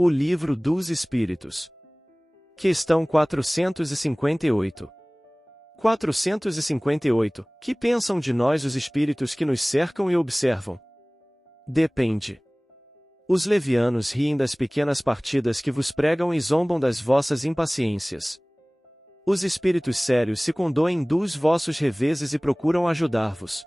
O Livro dos Espíritos. Questão 458. 458. Que pensam de nós os espíritos que nos cercam e observam? Depende. Os levianos riem das pequenas partidas que vos pregam e zombam das vossas impaciências. Os espíritos sérios se condoem dos vossos reveses e procuram ajudar-vos.